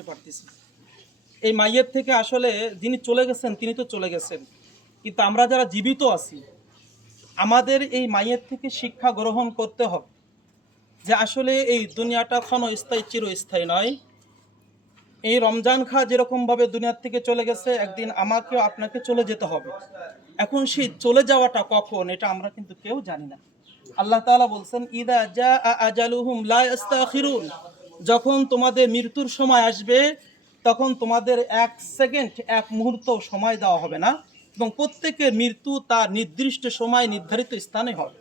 করতে পারতেছি। এই মাইয়ের থেকে আসলে যিনি চলে গেছেন তিনি তো চলে গেছেন, কিন্তু আমরা যারা জীবিত আছি আমাদের এই মাইয়ের থেকে শিক্ষা গ্রহণ করতে হবে যে আসলে এই দুনিয়াটা ক্ষণস্থায়ী চিরস্থায়ী নয়। এই রমজান খাঁ যেরকমভাবে দুনিয়ার থেকে চলে গেছে, একদিন আমাকেও আপনাকে চলে যেতে হবে। এখন সেই চলে যাওয়াটা কখন এটা আমরা কিন্তু কেউ জানি না। আল্লাহ তাআলা বলছেন, ইদা জা আজালুহুম লা ইস্তাখিরুন, যখন তোমাদের মৃত্যুর সময় আসবে তখন তোমাদের এক সেকেন্ড, এক মুহূর্ত সময় দেওয়া হবে না, এবং প্রত্যেকের মৃত্যু তার নির্দিষ্ট সময় নির্ধারিত স্থানে হবে।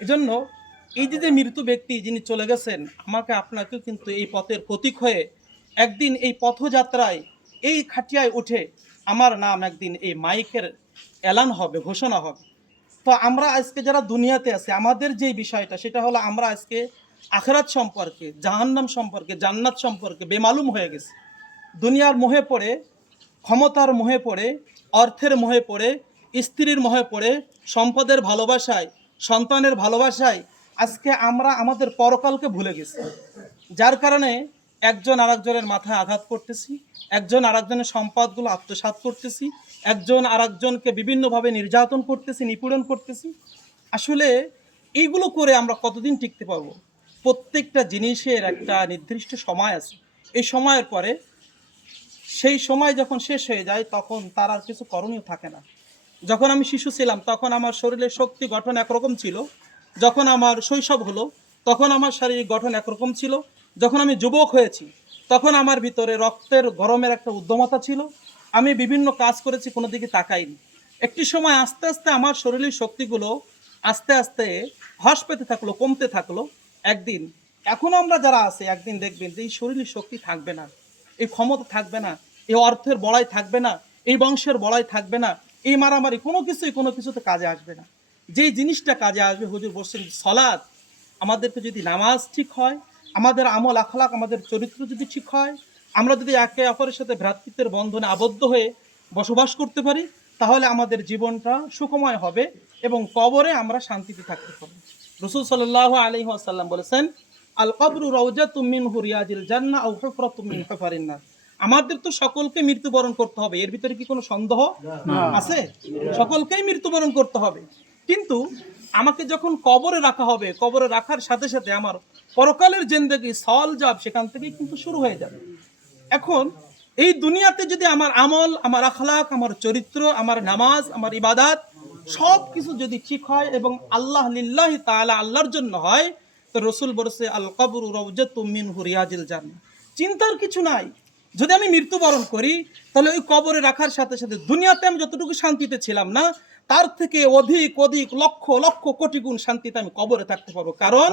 এজন্য এই যে মৃত্যু ব্যক্তি যিনি চলে গেছেন, আমাকে আপনাকেও কিন্তু এই পথের প্রতীক হয়ে একদিন এই পথযাত্রায় এই খাটিয়ায় উঠে আমার নাম একদিন এই মাইকের এলান হবে, ঘোষণা হবে। তো আমরা আজকে যারা দুনিয়াতে আছি আমাদের যে বিষয়টা সেটা হলো আমরা আজকে আখিরাত সম্পর্কে, জাহান্নাম সম্পর্কে, জান্নাত সম্পর্কে বেমালুম হয়ে গেছি। দুনিয়ার মোহে পড়ে, ক্ষমতার মোহে পড়ে, অর্থের মোহে পড়ে, স্ত্রীর মোহে পড়ে, সম্পদের ভালোবাসায়, সন্তানের ভালোবাসায় আজকে আমরা আমাদের পরকালকে ভুলে গেছি। যার কারণে একজন আরেকজনের মাথায় আঘাত করতেছি, একজন আরেকজনের সম্পদগুলো আত্মসাৎ করতেছি, একজন আরেকজনকে বিভিন্নভাবে নির্যাতন করতেছি, নিপীড়ন করতেছি। আসলে এইগুলো করে আমরা কতদিন টিকতে পারবো? প্রত্যেকটা জিনিসের একটা নির্দিষ্ট সময় আছে। এই সময়ের পরে সেই সময় যখন শেষ হয়ে যায় তখন তার আর কিছু করণীয় থাকে না। যখন আমি শিশু ছিলাম তখন আমার শরীরের শক্তি গঠন একরকম ছিল, যখন আমার শৈশব হলো তখন আমার শারীরিক গঠন একরকম ছিল, যখন আমি যুবক হয়েছি তখন আমার ভিতরে রক্তের গরমের একটা উদ্যমতা ছিল, আমি বিভিন্ন কাজ করেছি, কোনো দিকে তাকাইনি। একটি সময় আস্তে আস্তে আমার শরীরের শক্তিগুলো আস্তে আস্তে হ্রাস পেতে থাকলো, কমতে থাকলো। একদিন, এখনও আমরা যারা আছে একদিন দেখবেন যে এই শরীরের শক্তি থাকবে না, এই ক্ষমতা থাকবে না, এই অর্থের বড়াই থাকবে না, এই বংশের বড়াই থাকবে না, এই মারামারি কোনো কিছুতে কাজে আসবে না। যেই জিনিসটা কাজে আসবে, হুজুর বলছেন সালাত। আমাদেরকে যদি নামাজ ঠিক হয়, আমাদের আমল আখলাক, আমাদের চরিত্র যদি ঠিক হয়, আমরা যদি একে অপরের সাথে ভ্রাতৃত্বের বন্ধনে আবদ্ধ হয়ে বসবাস করতে পারি, তাহলে আমাদের জীবনটা সুখময় হবে এবং কবরে আমরা শান্তিতে থাকতে পারবো। রাসূল সাল্লাল্লাহু আলাইহি ওয়াসাল্লাম বলেছেন, আল কবরু রাউজাতুম মিন রিয়াজিল জান্নাহ আও হুফরাতুম মিন হুফারিন নার। আমাদের তো সকলকে মৃত্যুবরণ করতে হবে, এর ভিতরে কি কোনো সন্দেহ আছে? সকলকেই মৃত্যুবরণ করতে হবে। কিন্তু আমাকে যখন কবরে রাখা হবে, কবরে রাখার সাথে সাথে আমার পরকালের জিন্দেগি সওয়াল জবাব সেখান থেকেই কিন্তু শুরু হয়ে যাবে। এখন এই দুনিয়াতে যদি আমার আমল, আমার আখলাক, আমার চরিত্র, আমার নামাজ, আমার ইবাদাত সব কিছু যদি ঠিক হয় এবং আল্লাহ লিল্লাহি তাআলা, আল্লাহর জন্য হয়, তো রাসূল বলেছে আল কবরু রাউজাতুম মিন রিয়াজিল জান্নাহ। চিন্তার কিছু নাই। যদি আমি মৃত্যুবরণ করি তাহলে ওই কবরে রাখার সাথে সাথে দুনিয়াতে আমি যতটুকু শান্তিতে ছিলাম না তার থেকে অধিক অধিক লক্ষ লক্ষ কোটি গুণ শান্তিতে আমি কবরে থাকতে পারবো, কারণ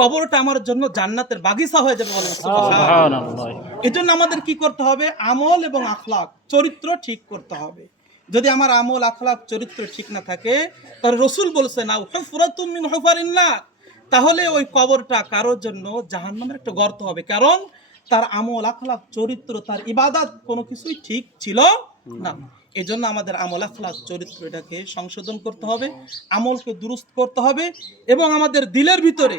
কবরটা আমার জন্য জান্নাতের বাগিচা হয়ে যাবে। বলেন সুবহানাল্লাহ। এজন্য আমাদের কি করতে হবে? আমল এবং আখলাক, চরিত্র ঠিক করতে হবে। যদি আমার আমল আখলাক চরিত্র ঠিক না থাকে তাহলে রাসূল বলেছেন আও হুফরাতুম মিন হুফারিন নার, তাহলে ওই কবরটা কারোর জন্য জাহান্নামের একটা গর্ত হবে, কারণ তার আমল আখলাক চরিত্র, তার ইবাদত কোনো কিছুই ঠিক ছিল না। এজন্য আমাদের আমল আখলাক চরিত্র এটাকে সংশোধন করতে হবে, আমলকে দুরুস্ত করতে হবে, এবং আমাদের দিলের ভিতরে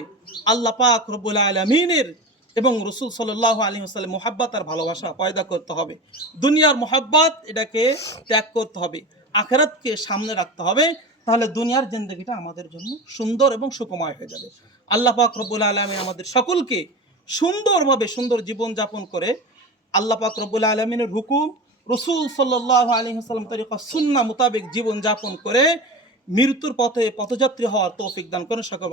আল্লাহ পাক রব্বুল আলামিনের এবং রাসূল সাল্লাল্লাহু আলাইহি ওয়াসাল্লাম মুহাব্বত আর ভালোবাসা পয়দা করতে হবে। দুনিয়ার মুহাব্বত এটাকে ত্যাগ করতে হবে, আখিরাতকে সামনে রাখতে হবে, তাহলে দুনিয়ার জিন্দেগিটা আমাদের জন্য সুন্দর এবং সুখময় হয়ে যাবে। আল্লাহ পাক রব্বুল আলামিন আমাদের সকলকে সুন্দরভাবে সুন্দর জীবন যাপন করে আল্লাহ পাক রব্বুল আলামিনের হুকুম, রাসূল সাল্লাল্লাহু আলাইহি ওয়াসাল্লাম তরিকা সুন্নাহ মোতাবেক জীবন যাপন করে মৃত্যুর পথে পথযাত্রী হওয়ার তৌফিক দান করেন। সকল